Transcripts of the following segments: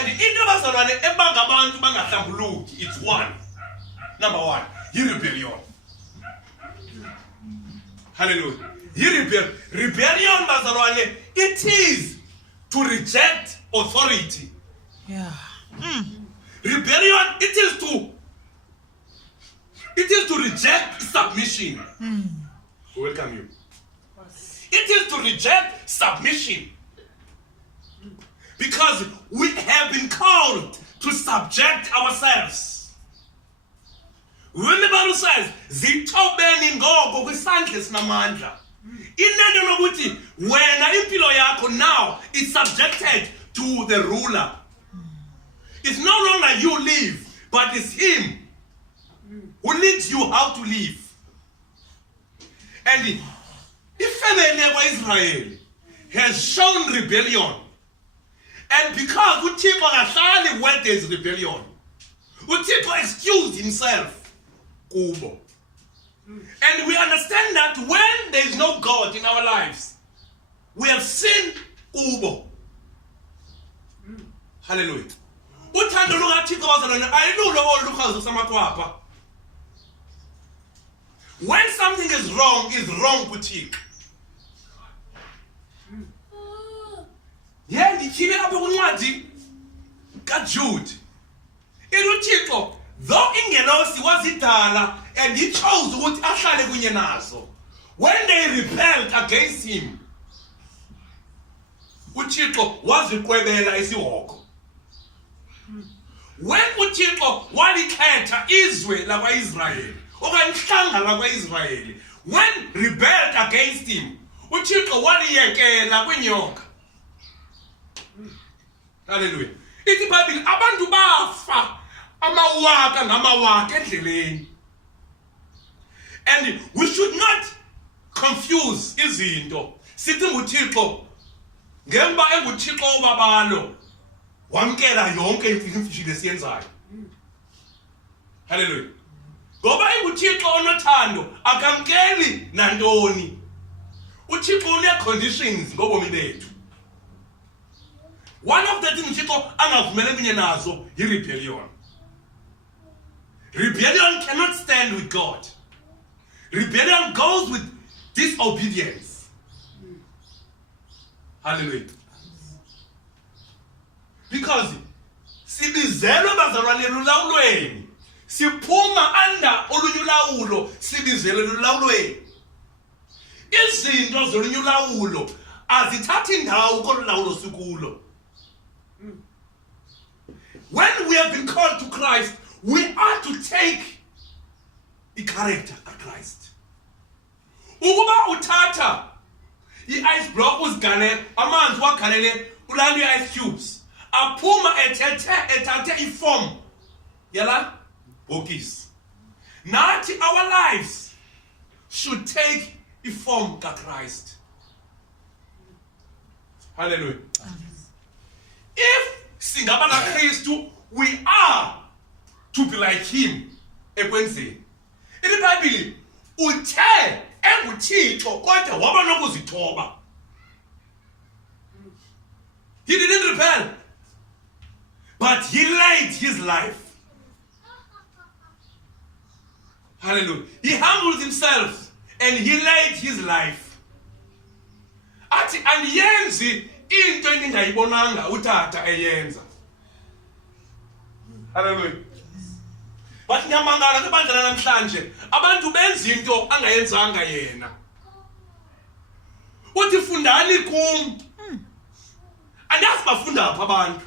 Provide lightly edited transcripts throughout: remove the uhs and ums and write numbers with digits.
And into abazalwane ebanga abantu bangahlambuluki, it's one. Number one, rebellion. Hallelujah. Rebellion, bazalwane, it is to reject authority. Yeah. Rebellion, it is to reject submission. Welcome you. It is to reject submission. Because we have been called to subject ourselves. When the Bible says, zithobeni ngoko kwisandla sinamandla. Inento nokuthi wena impilo yakho now is subjected to the ruler. It's no longer you live, but it's him who leads you how to live. And if family of Israel has shown rebellion, and because uThixo akahlali where there is rebellion, uThixo excused himself kubo. And we understand that when there is no God in our lives, we have sinned kubo. Hallelujah. Uthando lukaThixo bazalwane ayilulo olukhazo samakwapha. When something is wrong kuThixo. Yeah, ndikhile apha kwincwadi kaJude. uThixo though ingelosi wazidala and he chose ukuthi ahlale kunye nazo. When they rebelled against him, uThixo waziqwebela isihoko. When uThixo walikhetha izwe lakwaIsrayeli okanye ihlanga lakwaIsrayeli, when rebelled against him, uThixo waliyekela kwinyoka. Hallelujah. Ithi iBhayibheli abantu bafa amawaka ngamawaka endleleni. And we should not confuse izinto. Sithi nguThixo ngemba enguThixo ubabalo wamkela yonke imfihlo lesiyenzayo. Hallelujah. Ngoba enguThixo onothando akamkeli nantoni. uThixo une conditions ngobomi bethu. One of the things uThixo angavumelani kunye nazo rebellion. Rebellion cannot stand with God. Rebellion goes with disobedience. Hallelujah. Because sibizelwe bazalwane lulawulweni. Siphuma anda olunye ulawulo sibizelwe lulawulweni. Izinto zolunye ulawulo azithathi indawo kolulawulo sikulo. When we have been called to Christ, we are to take the character of Christ. Ukuba uthatha i-ice block uzigale amanzi wagalele ulanda i-ice cubes aphuma ethathe iform yala bhokisi. Nathi our lives should take a form of Christ. Hallelujah. If singaba kaKristu, we are to be like him ekwenzeni. iBhayibheli uthe enguThixo kodwa waba nokuzithoba. He didn't rebel, but he laid his life. Hallelujah. He humbled himself and he laid his life. Athi andiyenzi into endingayibonanga utata eyenza. Hallelujah. But nyamangala kubandla namhlanje abantu benza into angayenzanga yena. Uthi fundani kum. Andazi bafunda apha abantu.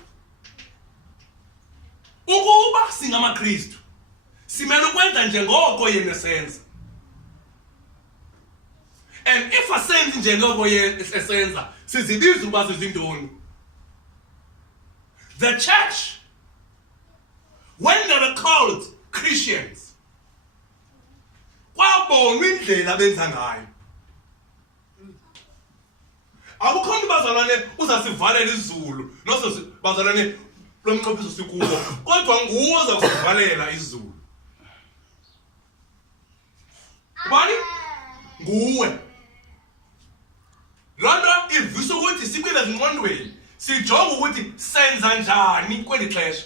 Ukuba singamaKristu simele ukwenza njengoko yena senza. And if asenzi njengoko yena esenza, sizibiza uba sizintoni. The church, when they were called Christians, kwabonwa indlela benza ngayo. Akukhona bazalwane uzasivalela izulu, bazalwane lomqophiso sikuwo, kodwa nguwe ozakuvalela izulu. Bani? Nguwe. Lona ivisa ukuthi sikwile ezingqondweni sijonga ukuthi senza njani kweli xesha.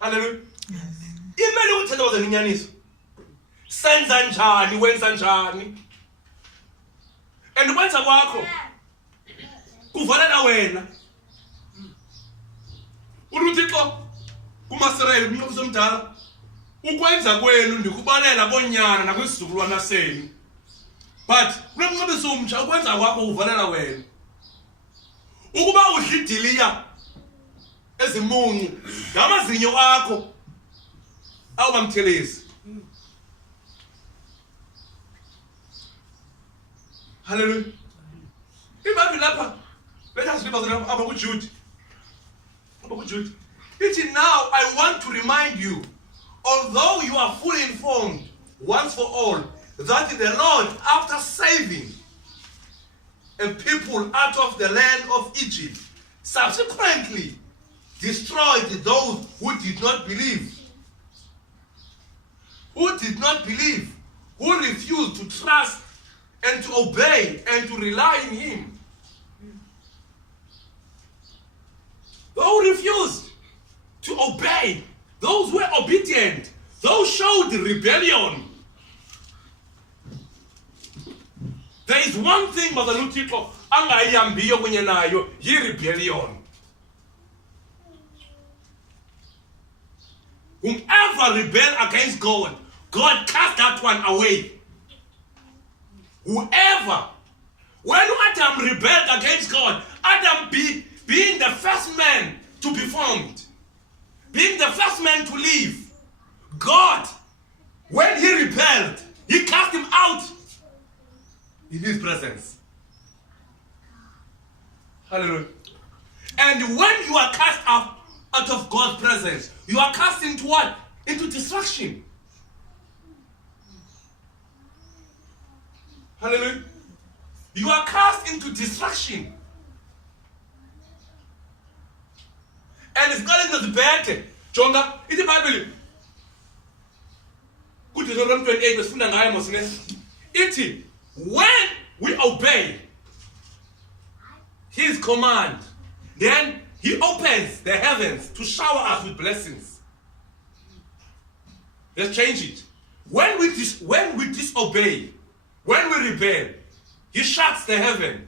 Hallelujah. Imele ukuthetha kwezenyaniso. Senza njani, wenza njani. And ukwenza kwakho kuvalela wena. Uthixo kumaSirayeli umnqobi omdala ukwenza kwenu ndikubalela konyana nakwisizukulwana senu. But kule mnqobiso omtsha ukwenza kwakho uvalela wena. Ukuba udla idiliya ezimuncu ngamazinyo akho awubamthelezi. Hallelujah. Imagine lapha let us read about Jude. Now I want to remind you, although you are fully informed once for all, that the Lord, after saving a people out of the land of Egypt, subsequently destroyed those who did not believe. Who did not believe, who refused to trust and to obey and to rely on him. Those who refused to obey, those who were obedient, those showed rebellion. There is one thing Mother Lutiko angayambiyo kunye nayo, rebellion. Whomever rebel against God, God cast that one away. Whoever, when Adam rebelled against God, Adam being the first man to be formed, being the first man to live, God, when he rebelled, he cast him out in his presence. Hallelujah. And when you are cast out of God's presence, you are cast into what? Into destruction. Hallelujah. You are cast into destruction. And if God is the bad, Jonga, in the Bible, Deuteronomy 28 verse 9, when we obey his command, then he opens the heavens to shower us with blessings. Let's change it. When we disobey, when we rebel, he shuts the heaven.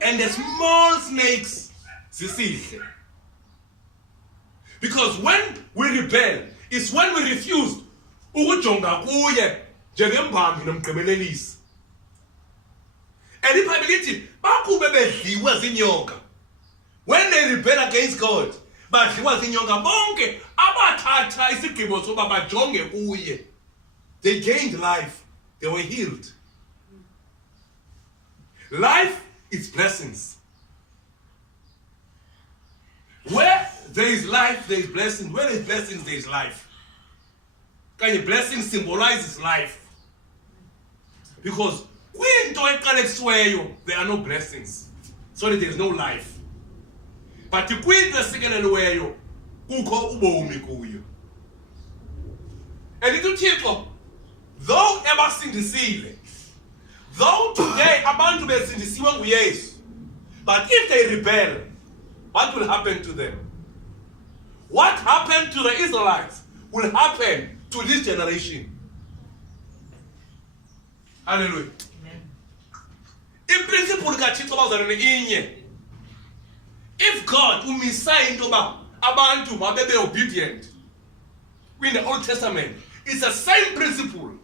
And the small snakes see. Because when we rebel, it's when we refuse. And the Bible, when they rebel against God, but he was in Yonga Bonke, they gained life, they were healed. Life is blessings. Where there is life, there is blessing. Where there is blessings, there is life. Because a blessing symbolizes life. Because there are no blessings. So there is no life. But the queen and little people, though ever seen the seal, though today abantu besindisiwe nguYesu, but if they rebel, what will happen to them? What happened to the Israelites will happen to this generation. Hallelujah. In principle, if God umisayini intoba abantu mabebe obedient in the Old Testament, it's the same principle.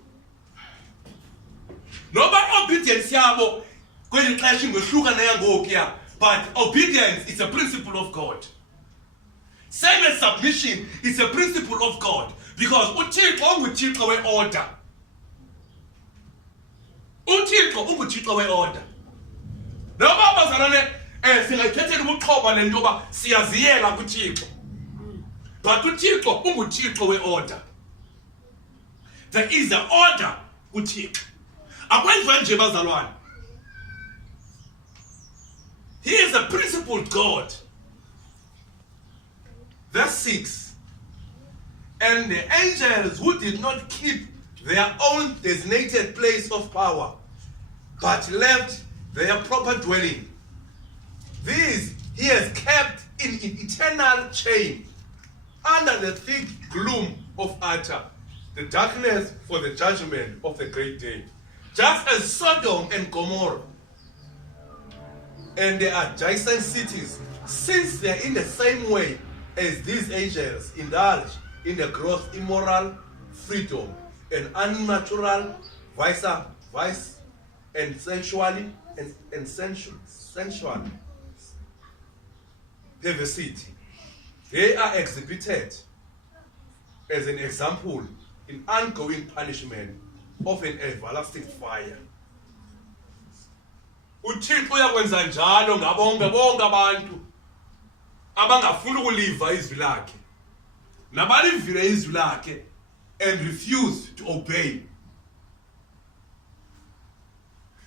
Noba obedience yabo kweli xesha ingehluka neyangokuya, but obedience is a principle of God. Same as submission is a principle of God, because uThixo unguThixo weorder. uThixo unguThixo weorder. Noba bazalane singathethela ubuxhoba lento yoba siyaziyela kuThixo. But uThixo unguThixo weorder. There is an order kuThixo. Akwenziwa nje bazalwane. He is a principled God. Verse 6. And the angels who did not keep their own designated place of power, but left their proper dwelling. These he has kept in eternal chain, under the thick gloom of utter, the darkness for the judgment of the great day. Just as Sodom and Gomorrah and their adjacent cities, since they are in the same way as these angels, indulge in the gross immoral freedom and unnatural vice and sensually and sensual perversity. They are exhibited as an example in ongoing punishment of an everlasting fire. uThixo uyakwenza njalo ngabonke bonke abantu abangafuni ukuliva izwi lakhe nabalivile izwi lakhe and refuse to obey.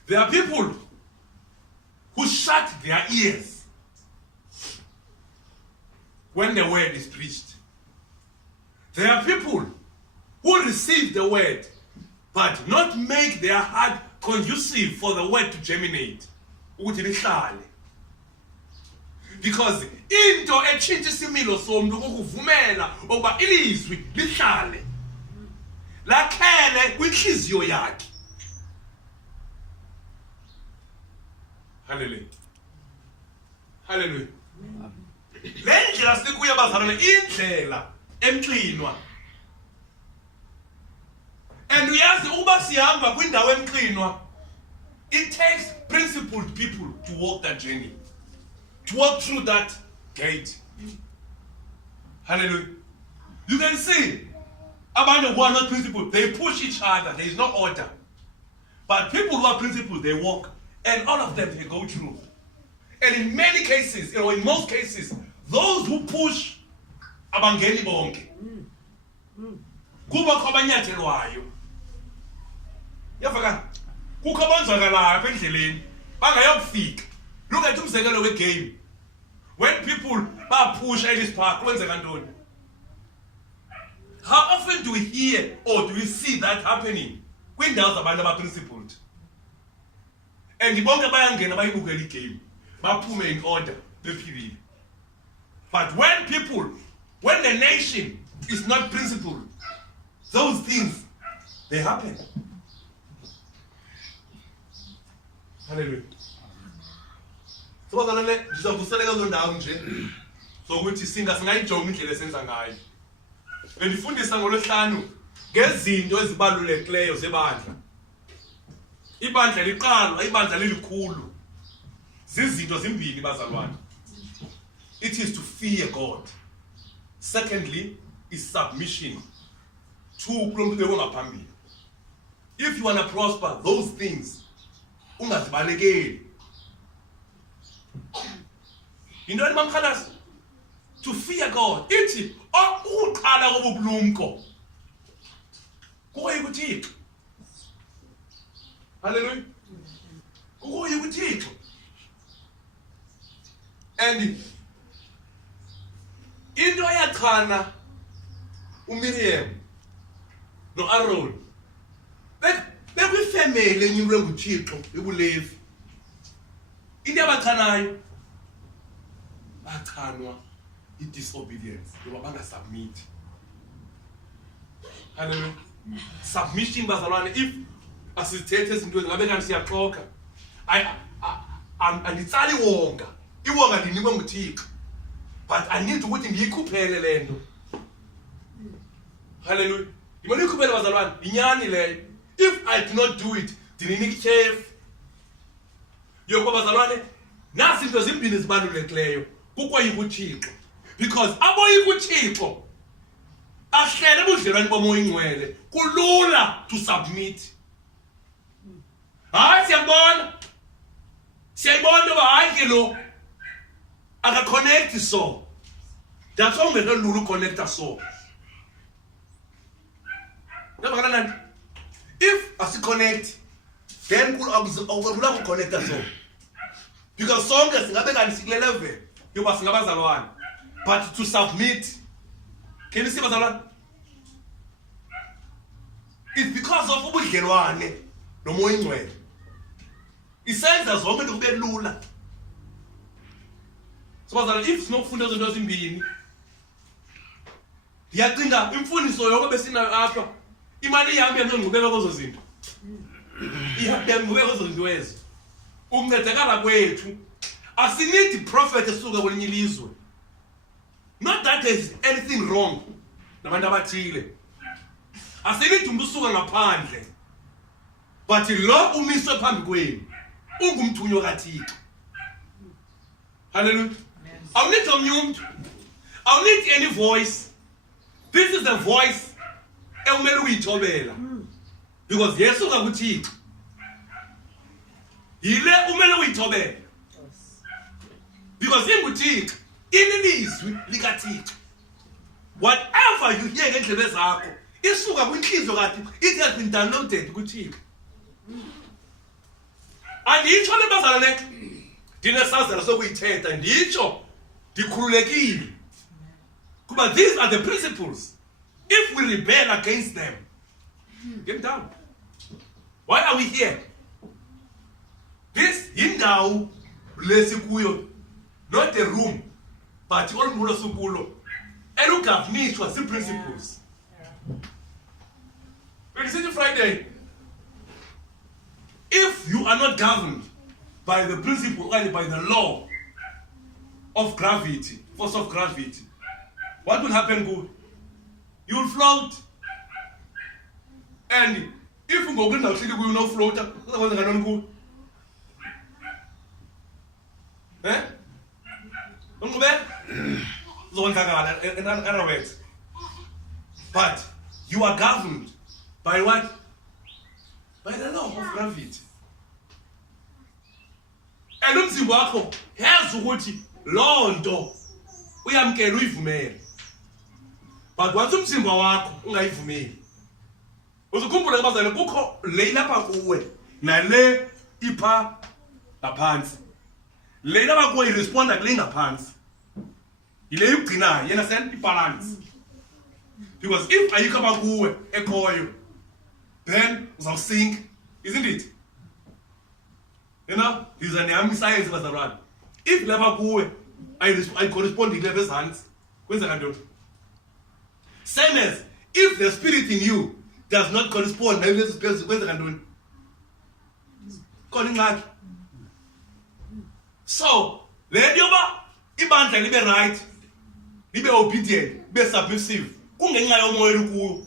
There are people who shut their ears when the word is preached. There are people who receive the word but not make their heart conducive for the word to germinate. Because into etshintsha isimilo somuntu ukuvumela ukuba ilizwi lihlale lakhele kwinhliziyo yakhe. Hallelujah. Hallelujah. Le ndlela sikuye bazalwane indlela emxinwa. And uyazi ukuba sihamba kwindawo emxinwa, it takes principled people to walk that journey, to walk through that gate. Hallelujah. You can see abantu who are not principled, they push each other, there is no order. But people who are principled, they walk, and all of them, they go through. And in many cases, in most cases, those who push abangeni bonke kuba khobanyathelwayo. Yafaka kukho abanzakalayo apha endleleni bangayokufika. Look at umzekelo we-game. When people push Ellis Park, kwenzeka ntoni? How often do we hear or do we see that happening kwindawo zabantu abaprincipled? And bonke bayangena bayibukela igame, baphume in order, bephilile. But when the nation is not principled, those things, they happen. Hallelujah. So bazalwane ndizavuseleka zo ndawo nje sokuthi singayijonga indlela esenza ngayo. Bendifundisa ngolosihlanu ngezinto ezibalulekileyo zebandla. Ibandla liqalwa, ibandla lilikhulu. Zizinto zimbili bazalwane. It is to fear God. Secondly, is submission to uNkulunkulu ongaphambili. If you want to prosper, those things ungazibalekeli. Into enimamkhalasi, to fear God. Ithi ukuqala kobubulumko kuye kuThixo. Hallelujah. Kuye kuThixo. And into eyachana uMiriam no-Aaron bekwifemeli enyulwe nguThixo ebulevi. Into abachanayo bachanwa i-disobedience ngoba bangasubmit. Hallelujah. Submission bazalwane, if asithethe izinto ngabe kanti siyaxoka, anditsali wonga, iwonga ndinikwe nguThixo, but I need ukuthi ngiyikhuphele lento. Hallelujah. Imali ikhuphele bazalwane, inyani leyo. If I do not do it, ndininika ityhefu. Yoko bazalwane, nasi into zimbini zibalulekileyo kukoyika uThixo. Because aboyika uThixo ahlele ebudlelwane bomoya ingcwele, kulula to submit. Hayi siyayibona uba hayi ke lo aka-connect so. That's why ungekelula uconnecta so. Yabona nani? If asi-connect, then kulula ukuconnecta so. Because sonke singabe kanti sikule level yoba singabazalwane. But to submit, can you see bazalwane? It's because of ubudlelwane nomoya ingcwele. isenza zonke into kube lula. Sobazana if sinokufunda izinto ezimbini. Ndiyacinga imfundiso yonke besinayo apha imali yami yangqubeka kuzo zinto. Ihambengqubeka kuzo zinto ezo. Ukuncedakala kwethu asinidi prophet esuka kwelinye ilizwe. Not that there's anything wrong nabantu abathile. Asinidi umuntu usuka ngaphandle. But lo umiswe phambi kwenu ungumthunywa kaThixo. Hallelujah. Awunethi omnye umuntu. Awunethi any voice. This is the voice ekumele uyithobela. Because yesuka kuThixo. Yile umele uyithobela. Because inguThixo, ililizwi likaThixo. Whatever you hear ngendlebe zakho, isuka kwinhliziyo kaThixo. It has been downloaded kuThixo. Anditsho lebazana le ndinesazela sokuyithetha nditsho ndikhululekile. Kuba these are the principles. If we rebel against them, get down. Why are we here? This indawo lesikuyo, not a room, but olmulo sukulo. Elugavnishwa si principles. When you see Friday, if you are not governed by the principle and by the law of gravity, force of gravity, what will happen good? You will float. And if you go now, you will not float. What was going good? Eh? Don't go back. In other words, but you are governed by what? By the law of gravity. And umzimba wakho yazi ukuthi lo nto uyamkela uyivumele. But once umzimba wakho ungayivumeli, uzukhumbula ngabazana kukho le lapha kuwe nale ipha ngaphansi. Le lapha kuwe iresponda kule ngaphansi. Ile ugcinayo yena sen ibalance. Because if ayikho apha kuwe ekhoyo, then uzawusink, isn't it? You know, he's an army science bazalwane. If lapha kuwe I correspond to level hands, kwenzeka ntoni? Same as if the spirit in you does not correspond to level space, kwenzeka ntoni? Khona ingxaki. So, le yoba ibandla libe right, libe obedient, libe submissive, kungenxa yomoya olukuyo.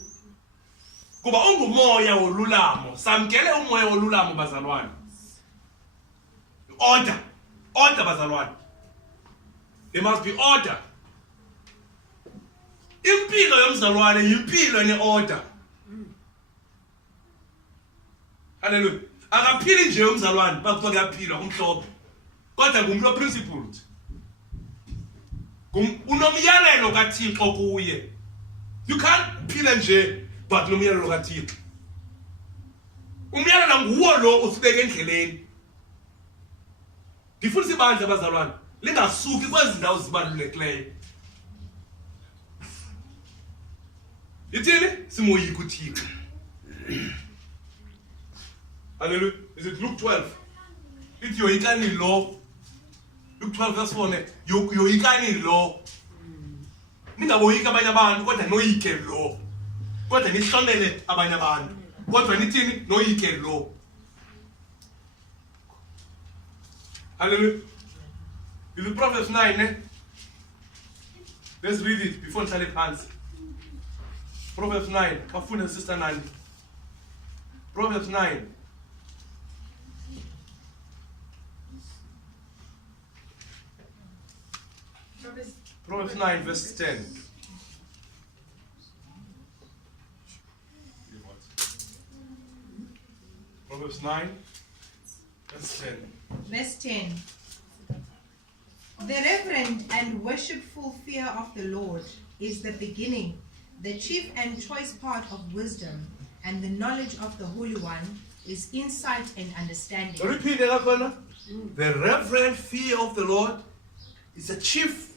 Kuba ungumoya wolulamo, samkele umoya wolulamo bazalwane. Order bazalwane. There must be order. Impilo yomzalwane yimpilo ene-order. Hallelujah. Akaphili nje umzalwane bakuthiwa kuyaphilwa kumhlophe. Kodwa ngumuntu oprincipled. Unomyalelo kaThixo kuye. You can't phila nje but nomyalelo kaThixo. Umyalelo nguwo lo usibeke endleleni. Ngifundisa ibandla bazalwane, lingasuki kwezi ndawo zibalulekileyo. Ithini? Simoyika uThixo. Hallelujah. Is it Luke 12? Ithi yoyikani lo. Luke 12 verse 4 yoyikani lo. Ningaboyika abanye abantu kodwa noyike lo. Kodwa nihlonele abanye abantu. Kodwa nithini? Noyike lo. Hallelujah. Is it Proverbs 9? Eh? Let's read it before Charlie pants. Proverbs 9. Kafuna sister 9. Proverbs 9. Proverbs 9 verse 10. Proverbs 9 verse 10. Verse 10. The reverent and worshipful fear of the Lord is the beginning, the chief and choice part of wisdom, and the knowledge of the Holy One is insight and understanding. Repeat that, Kona. The reverent fear of the Lord is the chief.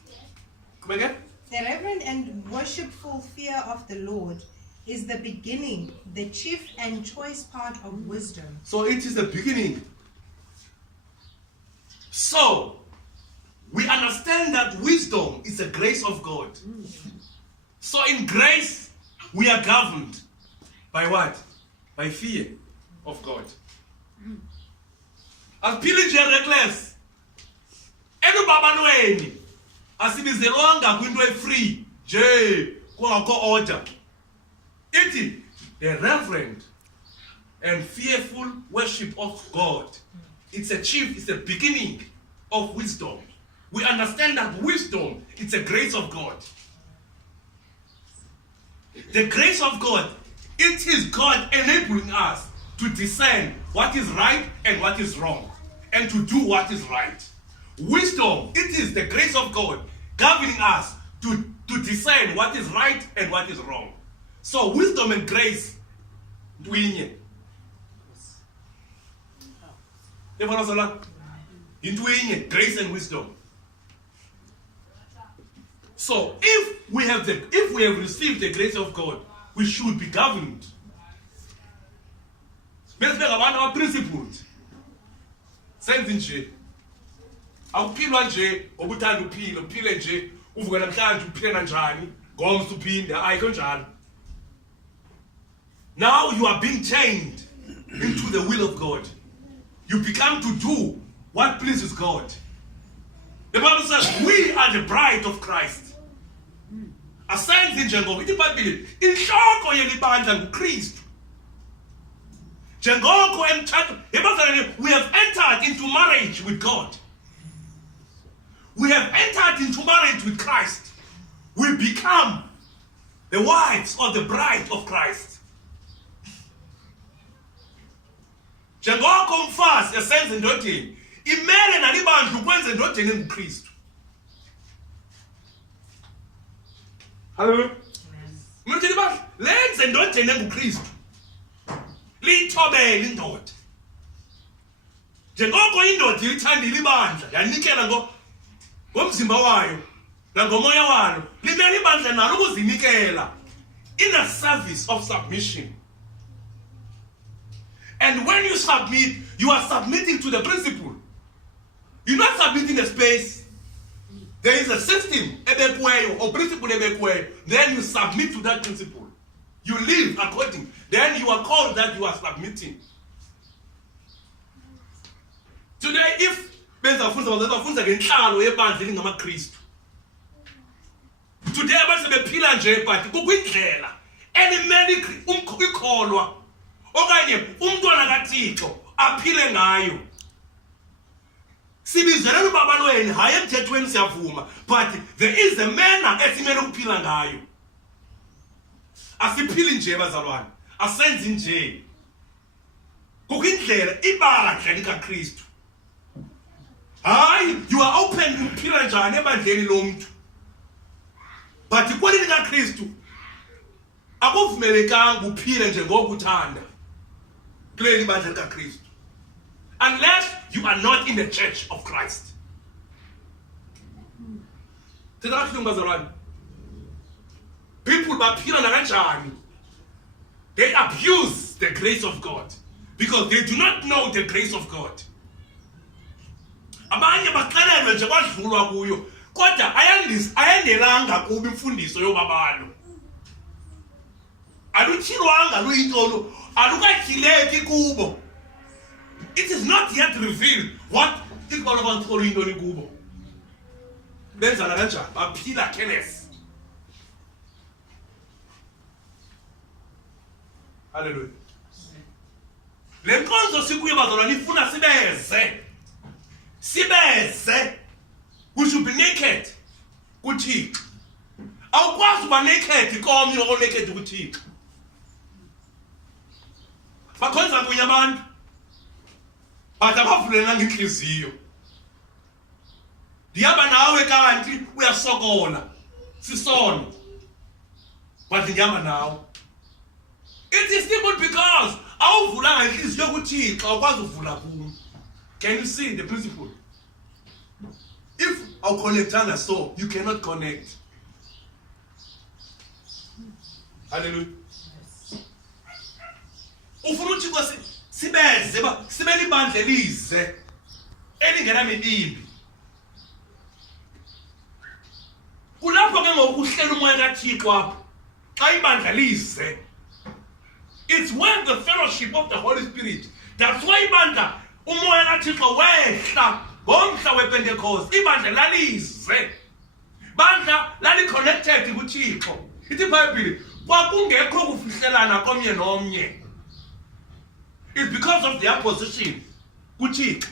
Come again. The reverent and worshipful fear of the Lord is the beginning, the chief and choice part of wisdom. So it is the beginning. So, we understand that wisdom is a grace of God. So in grace, we are governed by what? By fear of God. As pillage reckless, enubabanweni asibizelwanga kwinto free nje kungakho order. Ithi the reverent and fearful worship of God. It's a beginning of wisdom. We understand that wisdom, it's a grace of God. The grace of God, it is God enabling us to discern what is right and what is wrong, and to do what is right. Wisdom, it is the grace of God governing us to discern what is right and what is wrong. So wisdom and grace, grace and wisdom. So if we have received the grace of God, we should be governed. Bese ngabantu abaprincipled. Senze nje. Awuphilwa nje obuthanda uphile nje uvuka namhlanje uphile kanjani ngomso uphinde ayikho njalo. Now you are being chained into the will of God. You become to do what pleases God. The Bible says we are the bride of Christ. Asenze njengoba ithi iBhayibhile inhloko yelibandla nguKristu. Njengoko emthatho we have entered into marriage with God. We have entered into marriage with Christ. We become the wives or the bride of Christ. Njengoko umfazi esenza endodeni imele nalibandla ukwenza endodeni enguKristu. Hallelujah. Manje libandla lenze endodeni enguKristu. Lithobele indoda. Njengoko indoda ilithandile ibandla yanikela ngomzimba wayo nangomoya wayo, limele ibandla nalo ukuzinikela in a service of submission. And when you submit, you are submitting to the principle. You're not submitting the space. There is a system or principle. Then you submit to that principle. You live according. Then you are called that you are submitting. Today, if today abantu bephila nje but kukwindlela elimele ikholwa okanye umntwana kaThixo aphile ngayo. Sibizelwe ubabalweni hayi emthethweni siyavuma, but there is a manner esimele ukuphila ngayo. Asiphili nje bazalwane, asenzi nje. Kukwindlela ibandla likaKristu. Hayi, you are open ukuphila njani ebandleni lomuntu. But ikweli likaKristu akuvumelekanga uphile nje ngokuthanda. Kuleli bandla likaKristu. Unless you are not in the church of Christ. People baphila nakanjani. They abuse the grace of God because they do not know the grace of God. Abanye baxelelwe nje kwadlulwa kuyo kodwa ayandelanga kuba imfundiso yobabalo. Aluthilwanga luyintolo, alukatyhileki kubo. It is not yet revealed what ikubalo bantholo intoni kubo. Benza kanjani? Baphila careless. Hallelujah. Le nkonzo sikuye bazalwane ifuna sibeze. We should be naked kuThixo. Awukwazi uba naked komnye o naked kuThixo. Bakhonza kunye abantu. But abavulelanga inhliziyo. Ndiyaba nawe kanti uyasokola. Sisona. But ndiyama nawe. It is simple because awuvulanga inhliziyo kuThixo awukwazi uvula kuwe. Can you see the principle? If our connectanga so, you cannot connect. Hallelujah. Ufuna uThixo sibeze sibele ibandla elize. elingenamibimbi. Kulapho ke ngoku uhlela umoya kaThixo apho xa ibandla lize. It's when the fellowship of the Holy Spirit. That's why ibandla umoya kaThixo wehla ngomhla wePentecost. Ibandla lalize. Bandla lali-connected kuThixo. Ithi iBhayibhile kwakungekho kufihlelana komnye nomnye. It's because of their position kuThixo.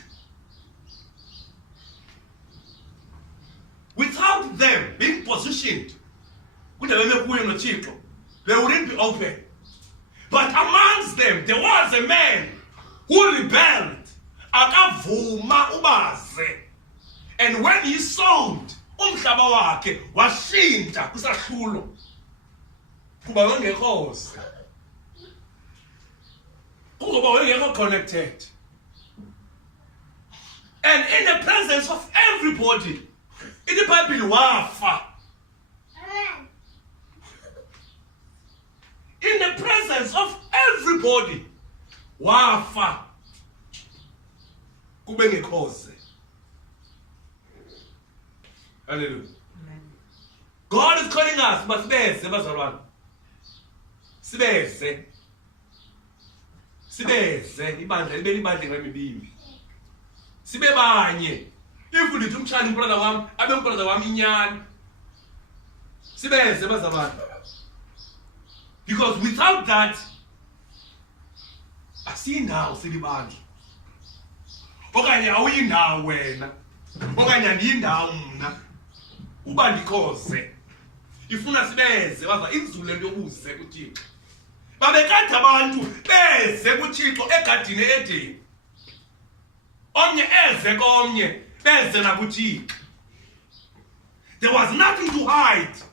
Without them being positioned, they wouldn't be open. But amongst them, there was a man who rebelled. Akavuma ubaze. And when he sold, umhlaba wakhe washintsha kusahlulo. Kuba wengekhosi. Kuba wengekho connected. And in the presence of everybody, in the Bible, wafa. In the presence of everybody, wafa. Kube ngekhosi. Hallelujah. Amen. God is calling us, but sibeze bazalwane. Sibeze. Sibeze ibandla libe libandla ngemibimbi. Sibe banye. If ulithi umtshana umbrother wami, abe umbrother wami inyani. Sibeze bazalwane. Because without that, asinawo silibandla. Okanye awuyindawo wena. Okanye andiyindawo mna. Uba ndikhoze. Ifuna sibeze baza inzulu lento yobuze kuThixo. Babekade abantu beze kuThixo egadini edini. Omnye eze komnye beze nakuThixo. There was nothing to hide.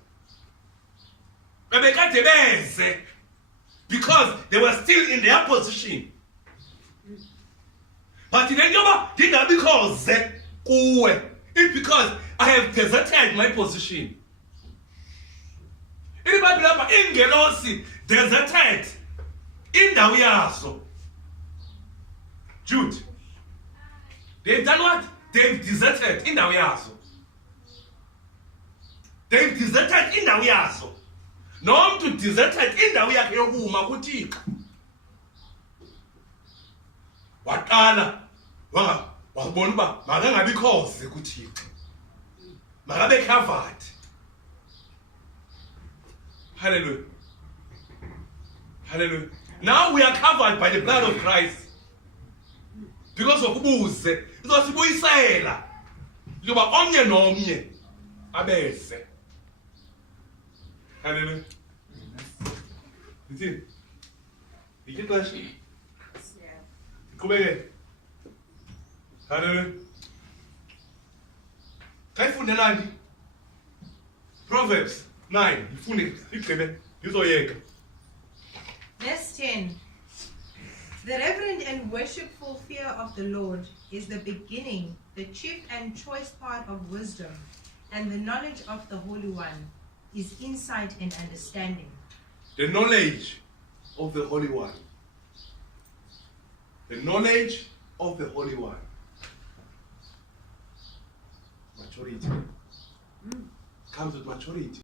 Babekade beze because they were still in their position. But in njengoba ndingabikhoze kuwe, it's because I have deserted my position. In the Bible, ingelosi deserted indawo yaso. Jude. They've done what? They've deserted indawo yaso. They've deserted indawo yaso. Nomntu deserted indawo yakhe yokuma kuThixo. Waqala wabona uba makangabikhoze kuThixo. Makabe covered. Hallelujah. Hallelujah. Now we are covered by the blood of Christ. Because of ubuze. Izosibuyisela. Luba omnye nomnye abeze. Hallelujah. Ithi. Ikixesha. Kubeke. Hallelujah. Kayifunde nani? Proverbs 9. Ifunde igqibe izoyeka. Verse 10. The reverent and worshipful fear of the Lord is the beginning, the chief and choice part of wisdom, and the knowledge of the Holy One is insight and understanding. The knowledge of the Holy One. The knowledge of the Holy One. Maturity. Comes with maturity.